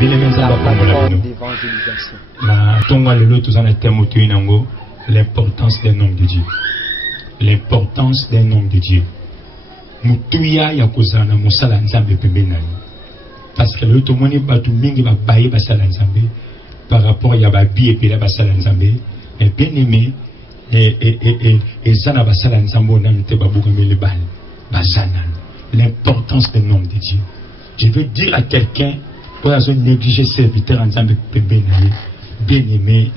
d'évangélisation. L'importance d'un homme de Dieu. L'importance d'un homme de Dieu. Mutuya ya kozana musala nzambe pembeni. Parce que le tomoni batu mingi ba baye basala nzambe par rapport ya ba bi et puis la basala nzambe. Mais bien aimé et zana basala nzambe na mte babuka mele bal. Bazana. L'importance d'un homme de Dieu. Je veux dire à quelqu'un pour négliger serviteur nzambe pembeni. Bien aimé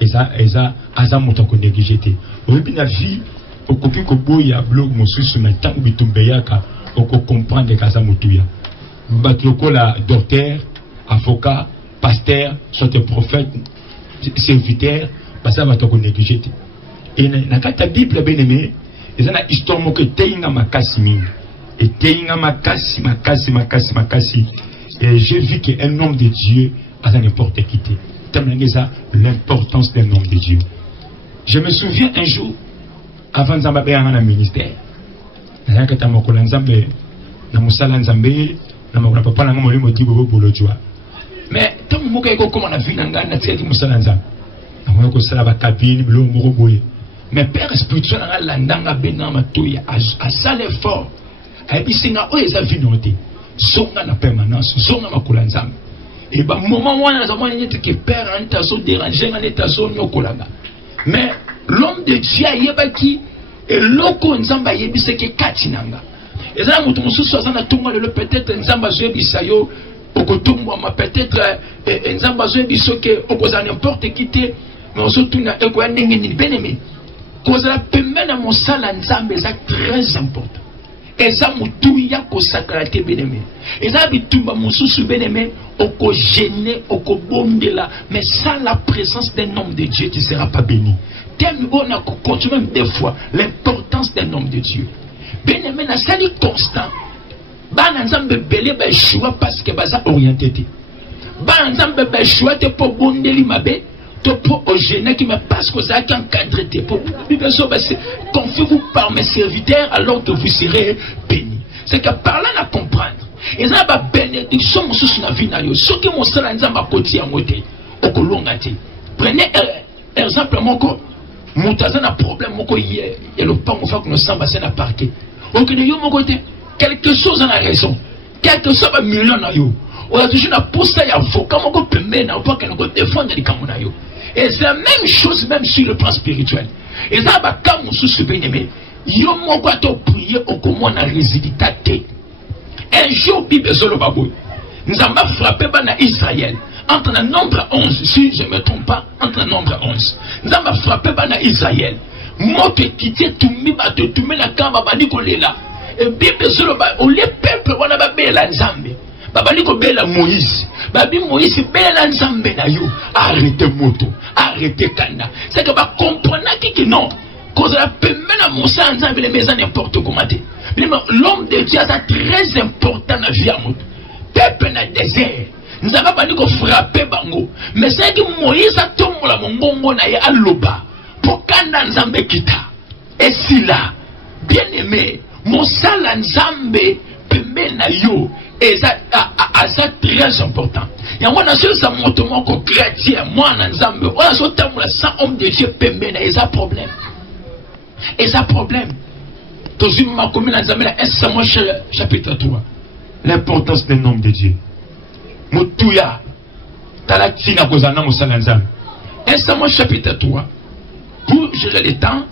eza azamoto ko négliger. Au bien la vie okoki koboya blog mosusu maintenant bitumbeyaka oko comprendre kaza mutuya batoko la docteur avocat pasteur soit prophète serviteur basa batoko négliger et na kata bible bien-aimé ezana histoire moko teinga makasi mingi et teinga makasi et j'ai vu que un homme de Dieu a n'importe qui ça l'importance d'un homme de Dieu. Je me souviens un jour avant Nzambe à un ministère. Mais tant que comme on a vu dans mais père spirituel a landanga benama toya a sale fort. A bisinga o eza vinoté. Songa na permanence, songa makula nzambe. Et bah moment wana zamani nyete que père anta so déranger na neta so nyokolanga. Mais l'homme de Dieu yebaki et loko nzamba yebise ke katinanga. Et ça mutu mususu azana tonga le peut-être nzamba zo yebisa yo okotumwa ma peut-être nzamba zo yebiso ke okoza n'importe qui te mais on se tourne et quoi ndenge bien-aimé. Cause la pemena mosala nzambe c'est très important. Et ça mutu ya ko sakrate bien-aimé. Et ça bitumba mususu bien-aimé oko gêner oko bondela mais sans la présence d'un homme de Dieu tu ne seras pas béni. On a continué des fois l'importance d'un homme de Dieu. Bien-aimé, na sali constant. Ban nzambe belé ba choix parce que baza orienté. Ban nzambe ba choix te pour bondeli mabe, te pour gêner qui me passe que ça qui encadré te pour confiez-vous par mes serviteurs alors que vous serez bénis. C'est que par là na comprendre. Et ça ba bénédiction sous na vie na yo. Ce qui mon sala nzamba koti en moté. Okolonga te. Prenez exemple moko. Moutaza na problème moko hier et le pas mon frère que nous sommes passés na parquet. Ok de yo mon côté quelque chose en a raison. Quelque chose va million na yo. On a toujours na poussa ya avocat moko pembe na pas que nous défendre les kamona yo. Et c'est la même chose même sur le plan spirituel. Et ça ba kamu sous bien-aimé. Yo moko to prier au comment na résultat té. Un jour Bible solo baboy. Nous avons frappé na Israël. Entre le nombre 11, si je ne me trompe pas, entre le nombre 11, nous avons frappé dans Israël. Moi, qui quitté tout le monde, tout le monde, et Bible sur le bas, on les peuples, on a bien la Nzambe. Babaniko bela Moïse. Babi Moïse bela Nzambe na yo. Arrêtez moto, arrêtez kanda. C'est que va comprendre que non. Cause la pemena Moussa Nzambe les maisons n'importe comment. L'homme de Dieu c'est très important dans la vie à moto. Peuple na désert. Nous avons pas dit qu'on frappait bango. Mais c'est que Moïse a tombé la mongongo na ya aloba. Pour kanda Nzambe kita. Et si là, bien aimé, mon sala Nzambe pembe na yo. Et ça, c'est très important. Il y a un seul ça montre moi qu'on chrétien, moi en Nzambe. On a ce temps là, 100 hommes de Dieu pembe na, et ça problème. Et ça problème. Toujours ma commune en Nzambe, 1 Samuel chapitre 3. L'importance d'un homme de Dieu. Moutouya Talatina Kozana Moussalanzam. 1 Samuel chapitre 3. Pour gérer les temps,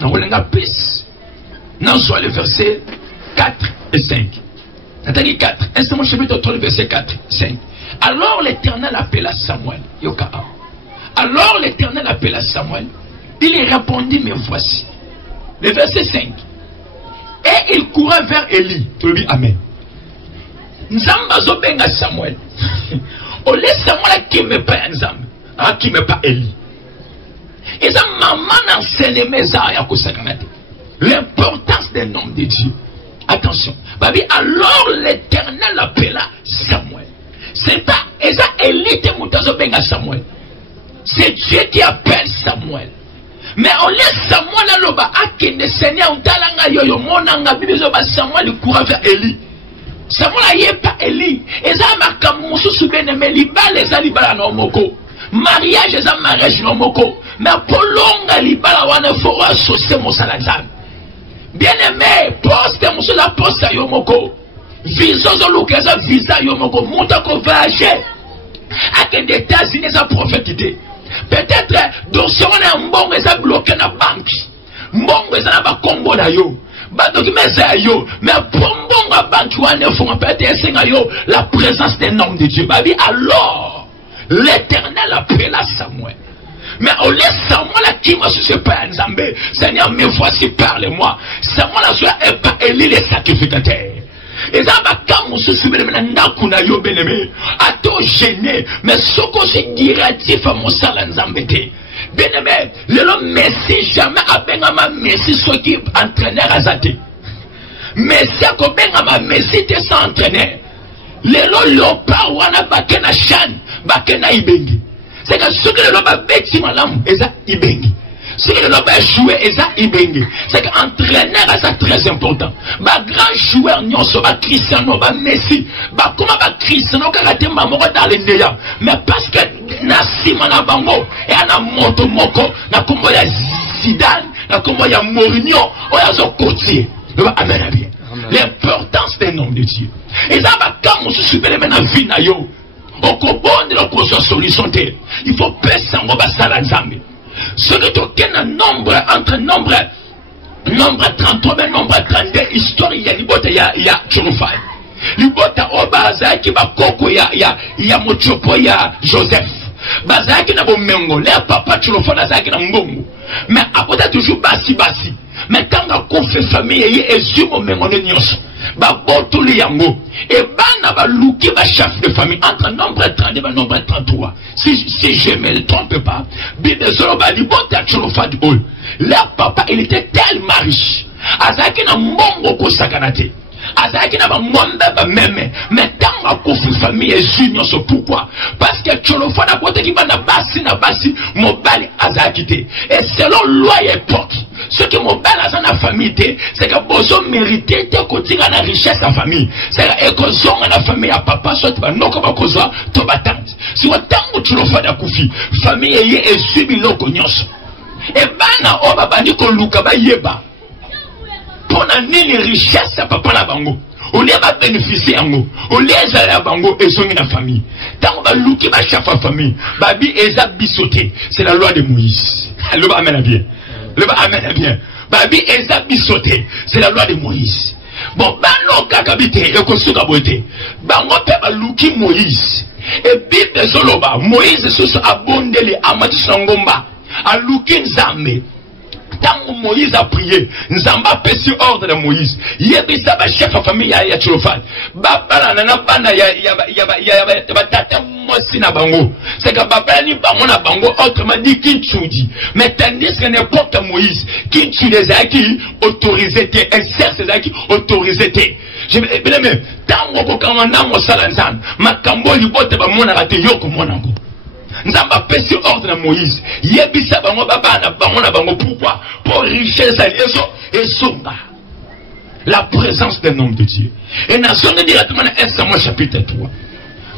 nous allons plus. Nous soit le verset 4 et 5. C'est-à-dire 4. 1 Samuel chapitre 3, le verset 4 5. Alors l'Éternel appela Samuel. Yokaa. Alors l'Éternel appela Samuel. Il lui répondit, mais voici. Le verset 5. Et il courut vers Élie. Tu lui dis Amen. Nzamba zobenga Samuel. On laisse Samuel qui me pas Nzamba. Qui me pas Élie. Et ça maman enseigne mes arts. L'importance d'un homme de Dieu. Attention. Babi, alors l'Éternel appela Samuel. C'est pas. Et ça Élie te moutazo benga Samuel. C'est Dieu qui appelle Samuel. Mais on laisse Samuel à l'oba. Akende Seigneur on talanga yoyo monanga bibi zoba Samuel court vers Élie. Samuel aye pas Eli. Eza makambo mususu bien-aimé libala eza libala no moko. Mariage eza mariage no moko. Mais polonga libala wana faut associer mosala nzambe. Bien-aimé, poste mususu la poste yo moko. Visa zo lukeza visa yo moko. Monta ko voyager. Akende États-Unis eza prophétité. Peut-être dossier wana mbongo eza bloqué na banque. Mbongo eza na ba kombo na yo. Ba document za yo. Mais pour mbongo banque wana faut peut-être yo la présence des noms de Dieu. Babi alors l'Éternel appela Samuel. Mais on laisse Samuel qui m'a sur pas Nzambe. Seigneur, me voici, parle-moi. Samuel a soit pas Élie les sacrificateurs. Et ça va quand on se souvient de n'a yo bien-aimé. A tout gêné. Mais ce qu'on se directif à mon salan Nzambe. Bien-aimé, le Messie jamais a bengama Messie soit qui entraîneur à zate. Messie a bengama Messie te sans entraîneur. Le léopard wana bakena chan, bakena ibengi. C'est que ce que le loba beti malam, eza ibengi. Ce que le loba jouer, eza ibengi. C'est que entraîneur, c'est très important. Ba grand joueur, nyonso, ba Cristiano, ba Messi, ba comment ba Cristiano, karate mamoro dans les néants. Mais parce que na sima na bango, et na moto moko, na kombo ya Zidane, na kombo ya Mourinho, o ya zo courtier. Amen à bien. L'importance des noms de Dieu. Et ça va quand on se souvient de la vie na yo. Au cobon de la solution. Il faut passer en bas à la Nzambe. Ce que tu as un nombre entre nombre 33 et nombre 32 histoire il y a libota il y a Churufai. Libota obaza qui va koko il y a Mochopo il y a Joseph. Bazaki na bomengo le papa Churufai bazaki na mbongo. Mais après toujours basi. Mais quand on confie famille et sur mon mengo nyonso. Ba botuli yango et bana ba luki ba chef de famille entre nombre 30 et nombre 33 si je me trompe pas Bible solo ba di bota Churufai ol leur papa il était tellement riche azaki na mbongo ko sakanate azaki na ba mwamba ba meme mais tant a kofi famille et junior so pourquoi parce que Churufai na kote ki bana basi mobali azaki te et selon loi et époque ce que mon bel à la famille, c'est que bozo mérité de côté la richesse de la famille. C'est que la famille à papa, soit non comme à to batante. Si on tant tu le fais d'akoufi, famille est subi l'okonyos. Et bana oba bani ko luka ba yeba. Pour nini richesse à papa la bango. On les va bénéficier en haut. On les a la bango et son la famille. Tant on va louker ma chef à famille. Babi eza bisoté. C'est la loi de Moïse. Le va amène bien. Le va amène bien. Babi eza bisoté. C'est la loi de Moïse. Bon, bano kakabité et kosuka boité. Bango pe ba louki Moïse. Et Bible soloba Moïse sous abonde les amati sangomba. A louki nzambe. Tant Moïse a prié, Nzamba a péché ordre de Moïse. Yebisa ba chef de famille ya Churufai. Baba na bana ya tata mosi na bango. C'est que baba ni bango na bango autrement dit Kinchudi. Mais tandis que n'importe Moïse, Kinchudi les a qui autorisé te, exerce les a qui autorisé te. Je bien même tant ko kamana mo salanzan, makambo libote ba mona rate yoko monango. Nous avons péché ordre de Moïse. Yebisa bango baba na bango pourquoi? Pour richesse et somba. La présence d'un homme de Dieu. Et nous sommes directement dans 1 Samuel chapitre 3.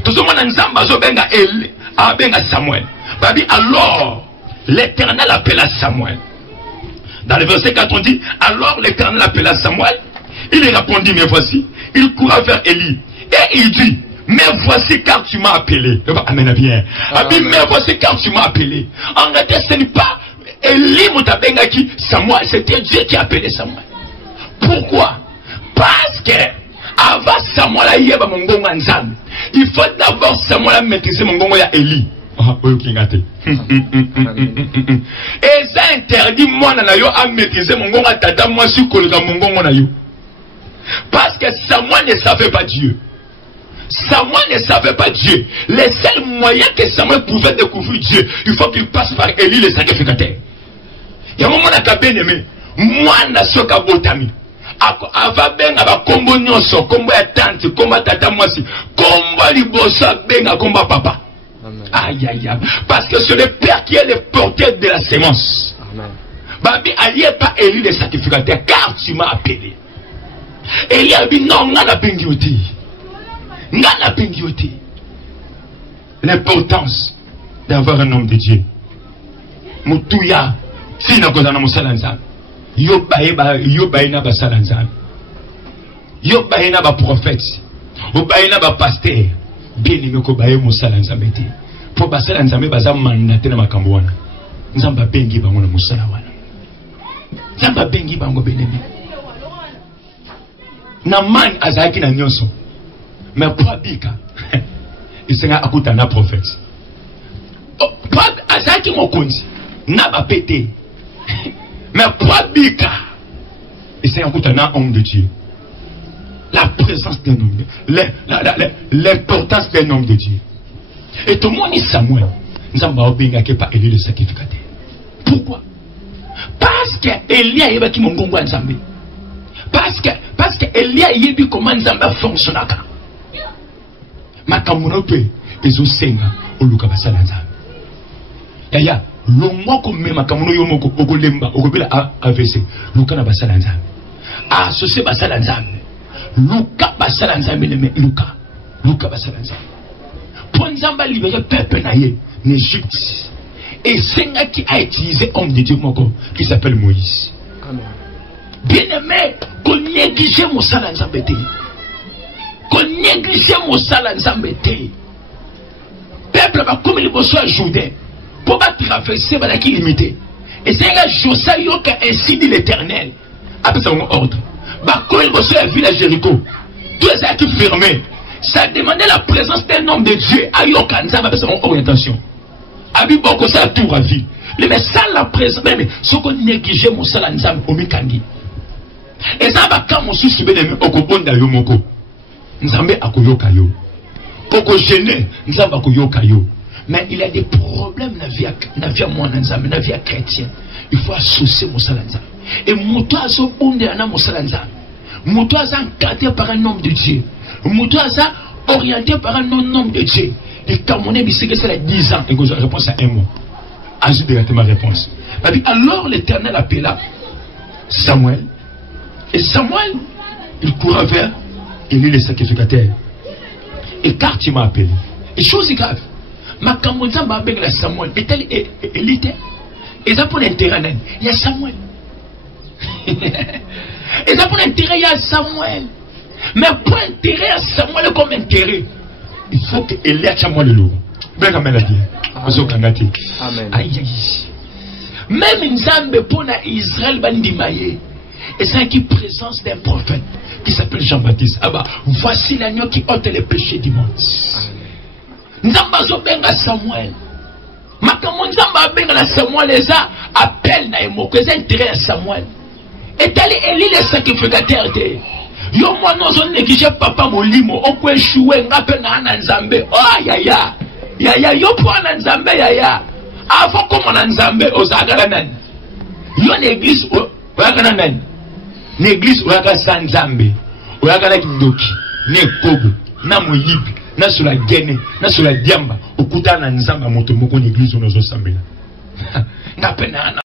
Tout le monde nzamba zo benga Eli, a benga Samuel. Babi alors l'Éternel appela Samuel. Dans le verset 4 on dit alors l'Éternel appela Samuel. Il répondit mais voici, il coura vers Eli et il dit mais voici quand tu m'as appelé. Amen bien. Mais voici quand tu m'as appelé. En réalité, ce n'est pas Eli Moutabengaki Samuel. C'était Dieu qui a appelé Samuel. Pourquoi? Parce que avant Samuel a yeba mongongo nzambe. Il faut d'abord Samuel a maîtriser mongongo ya Eli. Et ça interdit moi na yo à maîtriser mongongo tata moi si kolga mongongo na yo. Parce que Samuel ne savait pas Dieu. Samuel ne savait pas Dieu. Les seuls moyens que Samuel pouvait découvrir Dieu, il faut qu'il passe par Élie le sacrificateur. Il y a un moment où bien aimé. Moi, je suis botami. Ava benga ba kombo nyonso, kombo ya tante, kombo tata mwasi, kombo liboso benga kombo papa. Aïe aïe aïe. Parce que c'est le père qui est le porteur de la sémence. Babi allié pas Élie le sacrificateur, car tu m'as appelé. Élie a dit non, on a la bengioti. Ngana bengiote. L'importance d'avoir un homme de Dieu. Mutuya, si na kozana musalanza. Yo baina ba salanza. Yo baina ba prophète. Yo baina ba pasteur. Bien aimé ko baye musalanza beti. Po ba salanza me baza manate na makambo wana. Nzamba bengi bango na musala wana. Nzamba bengi bango benemi. Na man azaki na nyonso. Mais pas bika. Il sera akuta na prophète. Pas azaki mokonzi. Na ba pété. Mais pas bika. Il sera akuta na homme de Dieu. La présence d'un homme de Dieu. L'importance d'un homme de Dieu. Et tout le monde est Samuel. Nzamba obenga ke pas Élie le sacrificateur. Pourquoi? Parce que Élie a yeba ki mongongo nzambe. Parce que Élie a yebi comment nzamba fonctionnaka. Makamuna pe ezosenga oluka basala nzambe. Yaya longo ko me makamuna yo moko okolemba okobela AVC luka na basala nzambe. Associé basala nzambe. Luka basala nzambe le Luka basala nzambe. Pour nzamba libérer peuple naïe en Égypte. Et c'est un qui a utilisé homme de Dieu qui s'appelle Moïse. Amen. Bien-aimé, qu'on néglige mon salan zambete. Qu'on néglige mon salan zambete. Peuple va comme il besoin ajouter pour pas traverser par la qui limité. Et c'est un chose qui ainsi dit l'Éternel. Après son ordre. Bah comme il besoin la ville à Jéricho. Tout ça qui fermé. Ça demandait la présence d'un homme de Dieu à Yokanza avec son orientation. Abiboko ça tout à vie. Mais ça la présence mais ce qu'on néglige mon salan nzambe omikangi. Et ça va quand mon souci benemi okobonda yo moko. Nzambe akoyoka yo. Koko gêné nzambe akoyoka yo. Mais il y a des problèmes na vie moi nzambe na vie chrétien. Il faut associer mon salan nzambe. Et moto azo bonde na mon salan nzambe. Moto azo encadré par un homme de Dieu. Moto azo orienté par un homme de Dieu. Et quand mon ami c'est que c'est 10 ans, et que je réponds à un mois. Ensuite, de ma réponse. Alors l'Éternel appela Samuel. Et Samuel, il courra vers Élie le sacrificateur. Et car tu m'as appelé. Et chose grave. Ma camonza m'a appelé à Samuel. Et tel élite. Et ça pour l'intérêt, il y a Samuel. Et ça pour l'intérêt, il y a Samuel. Mais pour intérêt à Samuel comme intérêt. Il faut que Elia tient-moi le loup. Amen. Aïe aïe. Même Nzambe pour Israël bandimaye. Et c'est qui présence d'un prophète qui s'appelle Jean-Baptiste. Ah bah, voici l'agneau qui ôte les péchés du monde. Nzamba zobenga Samuel. Makamon Nzamba benga Samuel les a appelle na emoko les intérêts à Samuel. Et tel Élie le sacrificateur de yo moi non zone néglige papa molimo okwe choué ngape na nzambe oh yaya yo po na nzambe yaya avant comme na nzambe ozagala nani yo l'église oyagala nani l'église oyagala sa nzambe oyagala kindoki ne kobo na moyibi na sula gene na sula diamba okuta na nzamba moto moko l'église onozo sambela ngape na